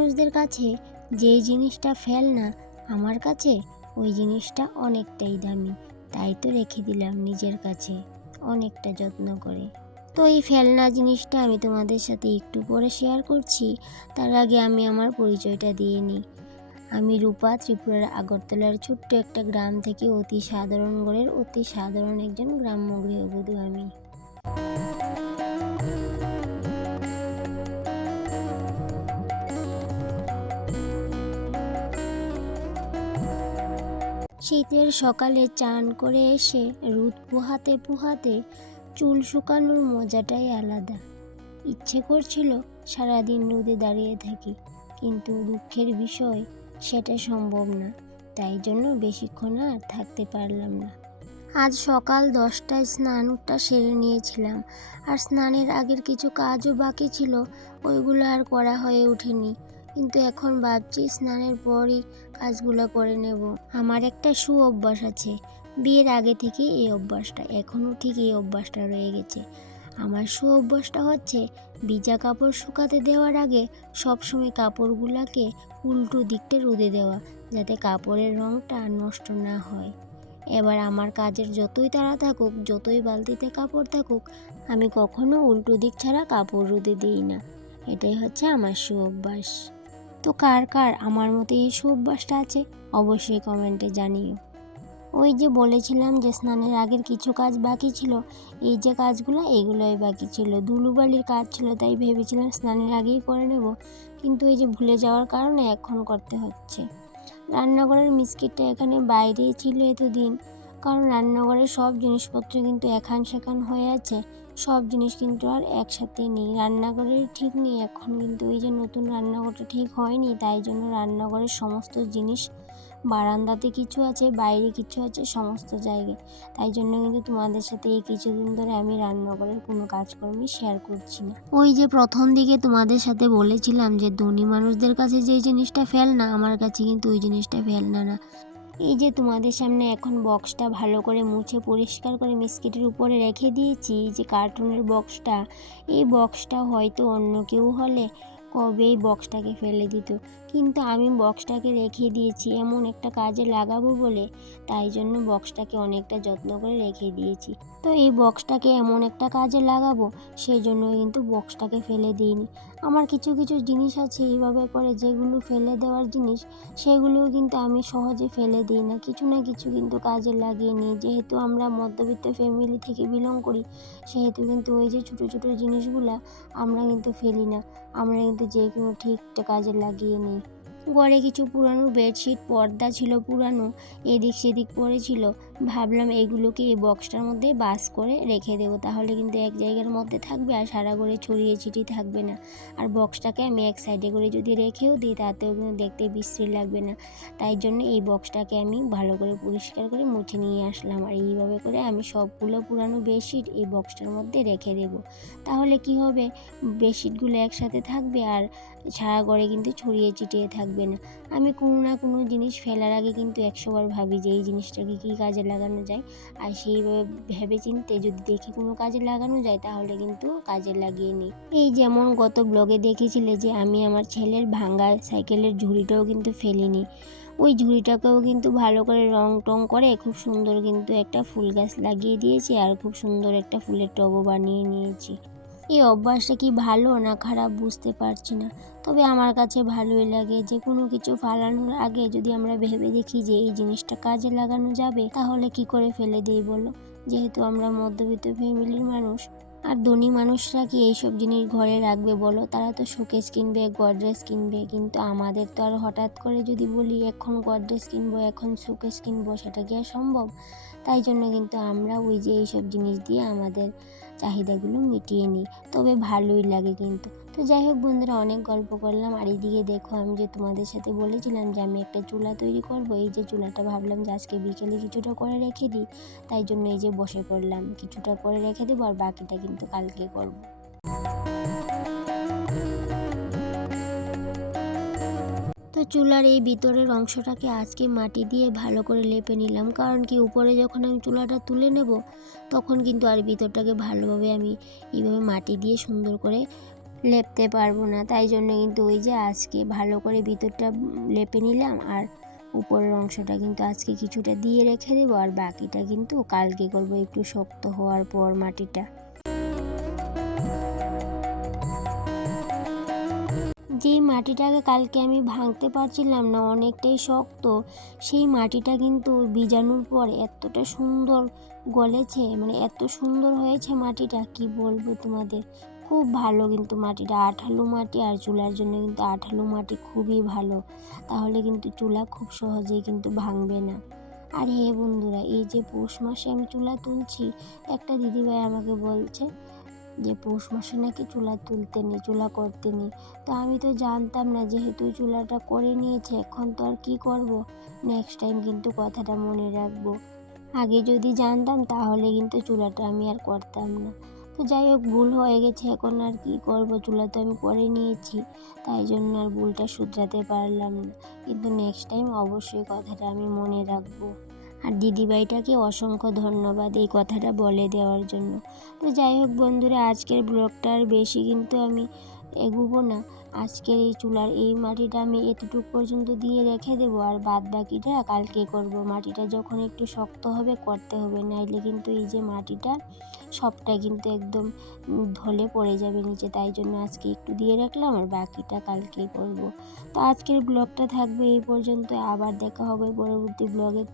মানুষদের কাছে যে জিনিসটা ফেলনা, আমার কাছে ওই জিনিসটা অনেকটাই দামি, তাই তো রেখে দিলাম নিজের কাছে অনেকটা যত্ন করে। তো এই ফেলনা জিনিসটা আমি তোমাদের সাথে একটু পরে শেয়ার করছি। তার আগে আমি আমার পরিচয়টা দিয়ে নিই। আমি রূপা, ত্রিপুরার আগরতলার ছোট্ট একটা গ্রাম থেকে অতি সাধারণ ঘরের অতি সাধারণ একজন গ্রাম্য গৃহবধূ আমি। শীতের সকালে চান করে এসে রোদ পোহাতে পোহাতে চুল শুকানোর মজাটাই আলাদা। ইচ্ছে করছিল সারাদিন রোদে দাঁড়িয়ে থাকি, কিন্তু দুঃখের বিষয় সেটা সম্ভব না, তাই জন্য বেশিক্ষণ আর থাকতে পারলাম না। আজ সকাল 10টায় স্নানটা সেরে নিয়েছিলাম, আর স্নানের আগের কিছু কাজও বাকি ছিল, ওইগুলো আর করা হয়ে ওঠেনি। কিন্তু এখন ভাবছি স্নানের পরই কাজগুলো করে নেব। আমার একটা অভ্যাস আছে, বিয়ের আগে থেকে এই অভ্যাসটা, এখনও ঠিক এই অভ্যাসটা রয়ে গেছে। আমার অভ্যাসটা হচ্ছে ভিজা কাপড় শুকাতে দেওয়ার আগে সবসময় কাপড়গুলোকে উল্টো দিকটা রোদে দেওয়া, যাতে কাপড়ের রঙটা নষ্ট না হয়। এবার আমার কাজের যতই তাড়া থাকুক, যতই বালতিতে কাপড় থাকুক, আমি কখনো উল্টো দিক ছাড়া কাপড় রোদে দিই না। এটাই হচ্ছে আমার অভ্যাস। তো কার কার আমার মতো এই অভ্যাসটা আছে অবশ্যই কমেন্টে জানিও। ওই যে বলেছিলাম যে স্নানের আগের কিছু কাজ বাকি ছিল, এই যে কাজগুলো এইগুলোই বাকি ছিল। ধুলোবালির কাজ ছিল, তাই ভেবেছিলাম স্নানের আগেই করে নেব, কিন্তু এই যে ভুলে যাওয়ার কারণে এখন করতে হচ্ছে। রান্নাঘরের মিস্কিটটা এখানে বাইরেই ছিল এতদিন, কারণ রান্নাঘরের সব জিনিসপত্র কিন্তু এখান সেখান হয়ে আছে, সব জিনিস কিন্তু আর একসাথে নেই। রান্নাঘরের ঠিক নেই এখন, কিন্তু ওই যে নতুন রান্নাঘরটা ঠিক হয়নি, তাই জন্য রান্নাঘরের সমস্ত জিনিস বারান্দাতে কিছু আছে, বাইরে কিছু আছে, সমস্ত জায়গায়। তাই জন্য কিন্তু তোমাদের সাথে এই কিছুদিন ধরে আমি রান্নাঘরের কোনো কাজকর্মই শেয়ার করছি না। ওই যে প্রথম দিকে তোমাদের সাথে বলেছিলাম যে ধনী মানুষদের কাছে যে জিনিসটা ফেলনা, আমার কাছে কিন্তু ওই জিনিসটা ফেলনা না। এই যে তোমাদের সামনে এখন বক্সটা ভালো করে মুছে পরিষ্কার করে মিস্কিটের উপরে রেখে দিয়েছি, যে কার্টুনের বক্সটা, এই বক্সটা হয়তো অন্য কেউ হলে কবে এই বক্সটাকে ফেলে দিত, কিন্তু আমি বক্সটাকে রেখে দিয়েছি এমন একটা কাজে লাগাবো বলে, তাই জন্য বক্সটাকে অনেকটা যত্ন করে রেখে দিয়েছি। তো এই বক্সটাকে এমন একটা কাজে লাগাবো, সেই জন্য কিন্তু বক্সটাকে ফেলে দিইনি। আমার কিছু কিছু জিনিস আছে এইভাবে করে যেগুলো ফেলে দেওয়ার জিনিস, সেগুলোও কিন্তু আমি সহজে ফেলে দিই না, কিছু না কিছু কিন্তু কাজে লাগিয়ে নিই। যেহেতু আমরা মধ্যবিত্ত ফ্যামিলি থেকে বিলং করি, সেহেতু কিন্তু ওই যে ছোটো ছোটো জিনিসগুলা আমরা কিন্তু ফেলি না, আমরা কিন্তু যে কোনো ঠিকটা কাজে লাগিয়ে নিই। ঘরে কিছু পুরানো বেডশিট, পর্দা ছিল পুরানো, এদিক সেদিক পড়েছিল, ভাবলাম এগুলোকে এই বক্সটার মধ্যে বাস করে রেখে দেবো, তাহলে কিন্তু এক জায়গার মধ্যে থাকবে আর সারা ঘরে ছড়িয়ে ছিটিয়ে থাকবে না। আর বক্সটাকে আমি এক সাইডে করে যদি রেখেও দিই, তাতেও কিন্তু দেখতে বিশ্রী লাগবে না। তাই জন্য এই বক্সটাকে আমি ভালো করে পরিষ্কার করে মুছে নিয়ে আসলাম, আর এইভাবে করে আমি সবগুলো পুরানো বেডশিট এই বক্সটার মধ্যে রেখে দেবো। তাহলে কি হবে, বেডশিটগুলো একসাথে থাকবে আর সারা ঘরে কিন্তু ছড়িয়ে ছিটিয়ে থাকবে না। আমি কোনো না কোনো জিনিস ফেলার আগে কিন্তু 100বার ভাবি যে এই জিনিসটাকে কী কাজে লাগানো যায়, আর সেইভাবে ভেবে চিন্তে যদি দেখি কোনো কাজে লাগানো যায়, তাহলে কিন্তু কাজে লাগিয়ে নিই। এই যেমন গত ব্লগে দেখেছিলে যে আমি আমার ছেলের ভাঙা সাইকেলের ঝুড়িটাও কিন্তু ফেলিনি, ওই ঝুড়িটাকেও কিন্তু ভালো করে রং টং করে খুব সুন্দর কিন্তু একটা ফুল গাছ লাগিয়ে দিয়েছি, আর খুব সুন্দর একটা ফুলের টবও বানিয়ে নিয়েছি। এই অভ্যাসটা কি ভালো না খারাপ বুঝতে পারছি না, তবে আমার কাছে ভালোই লাগে। যে কোনো কিছু ফালানোর আগে যদি আমরা ভেবে দেখি যে এই জিনিসটা কাজে লাগানো যাবে, তাহলে কি করে ফেলে দিই বলো। যেহেতু আমরা মধ্যবিত্ত ফ্যামিলির মানুষ, আর ধনী মানুষরা কি এইসব জিনিস ঘরে রাখবে বলো, তারা তো শোকেস কিনবে, গডরেজ কিনবে, কিন্তু আমাদের তো আর হঠাৎ করে যদি বলি এখন গডরেজ কিনবো, এখন শোকেস কিনবো, সেটা কি আর সম্ভব? তাই জন্য কিন্তু আমরা ওই যে এইসব জিনিস দিয়ে আমাদের চাহিদাগুলো মিটিয়ে নিই, তবে ভালোই লাগে কিন্তু। তো যাই হোক বন্ধুরা, অনেক গল্প করলাম, আর এইদিকে দেখো আমি যে তোমাদের সাথে বলেছিলাম যে আমি একটা চুলা তৈরি করব, এই যে চুলাটা ভাবলাম যে আজকে বিকেলে কিছুটা করে রেখে দিই, তাই জন্য এই যে বসে পড়লাম, কিছুটা করে রেখে দেবো আর বাকিটা কিন্তু কালকে করব। তো চুলার এই ভিতরের অংশটাকে আজকে মাটি দিয়ে ভালো করে লেপে নিলাম, কারণ কি উপরে যখন আমি চুলাটা তুলে নেব, তখন কিন্তু আর ভিতরটাকে ভালোভাবে আমি এইভাবে মাটি দিয়ে সুন্দর করে লেপতে পারবো না, তাই জন্য কিন্তু ওই যে আজকে ভালো করে ভিতরটা লেপে নিলাম, আর উপরের অংশটা কিন্তু আজকে কিছুটা দিয়ে রেখে দেবো, আর বাকিটা কিন্তু কালকে করব একটু শক্ত হওয়ার পর মাটিটা। যে মাটিটাকে কালকে আমি ভাঙতে পারছিলাম না, অনেকটাই শক্ত, সেই মাটিটা কিন্তু ভিজানোর পর এতটা সুন্দর গলেছে, মানে এত সুন্দর হয়েছে মাটিটা, কি বলবো তোমাদের। খুব ভালো কিন্তু মাটিটা, আঠালো মাটি, আর চুলার জন্য কিন্তু আঠালো মাটি খুবই ভালো, তাহলে কিন্তু চুলা খুব সহজেই কিন্তু ভাঙবে না। আর হে বন্ধুরা, এই যে পৌষ মাসে আমি চুলা তুলছি, একটা দিদিভাই আমাকে বলছে যে পৌষ মাসে নাকি চুলা তুলতে নেই, চুলা করতে নেই। তো আমি তো জানতাম না, যেহেতু চুলাটা করে নিয়েছে এখন তো আর কি করব। নেক্সট টাইম কিন্তু কথাটা মনে রাখবো। আগে যদি জানতাম তাহলে কিন্তু চুলাটা আমি আর করতাম না। তো যাই হোক, ভুল হয়ে গেছে, এখন আর কি করব, চুলা তো আমি করে নিয়েছি, তাই জন্য আর ভুলটা শুধরাতে পারলাম না। কিন্তু নেক্সট টাইম অবশ্যই কথাটা আমি মনে রাখবো। আর দিদিভাইটাকে অসংখ্য ধন্যবাদ এই কথাটা বলে দেওয়ার জন্য। তো যাই হোক বন্ধুরা, আজকের ব্লগটা আর বেশি কিন্তু আমি এগোবো না। আজকের এই চুলার এই মাটিটা আমি এতটুকু পর্যন্ত দিয়ে রেখে দেবো, আর বাদ বাকিটা কালকে করব। মাটিটা যখন একটু শক্ত হবে করতে হবে, নাইলে কিন্তু এই যে মাটিটা সবটা কিন্তু একদম ঢলে পড়ে যাবে নিচে, তাই জন্য আজকে একটু দিয়ে রাখলাম, আর বাকিটা কালকেই করব। তো আজকের ব্লগটা থাকবে এই পর্যন্ত, আবার দেখা হবে পরবর্তী ব্লগে।